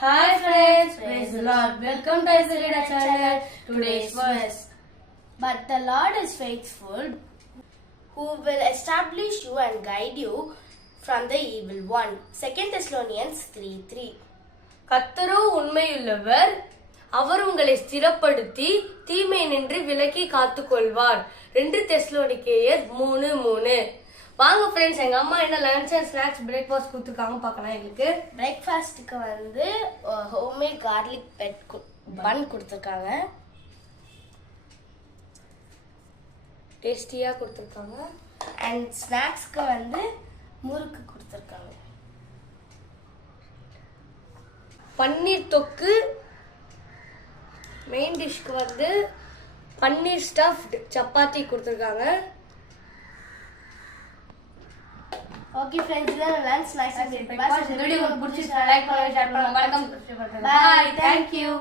Hi friends, praise the Lord. Welcome to Isolida channel. Today's verse. But the Lord is faithful, who will establish you and guide you from the evil one. 2 Thessalonians 3:3. கர்த்தரோ உண்மையுள்ளவர், அவர் உங்களை ஸ்திரப்படுத்தி தீமை நின்று விலக்கி காத்துக்கொள்வார். 2 தெசலோனிக்கேயர் 3:3. வாங்க friends, எங்க அம்மா என்ன லஞ்ச் அண்ட் ஸ்நாக்ஸ் பிரேக்ஃபாஸ்ட் கொடுத்துருக்காங்க பார்க்கலாம். எங்களுக்கு பிரேக்ஃபாஸ்ட்டுக்கு வந்து ஹோம்மேட் கார்லிக் பன் கொடுத்துருக்காங்க. டேஸ்டியா கொடுத்துருக்காங்க. அண்ட் ஸ்நாக்ஸ்க்கு வந்து முறுக்கு கொடுத்துருக்காங்க. பன்னீர் தொக்கு. மெயின் டிஷ்க்கு வந்து பன்னீர் ஸ்டஃப்ட் சப்பாத்தி கொடுத்துருக்காங்க. ஓகே ஃப்ரெண்ட்ஸ், இதான் லஞ்ச் ஸ்நாக்ஸ். வீடியோ உங்களுக்கு பிடிச்சிருந்தா லைக் பண்ணுங்க, ஷேர் பண்ணுங்க, மறக்காம சப்ஸ்கிரைப் பண்ணுங்க. Bye. Thank you.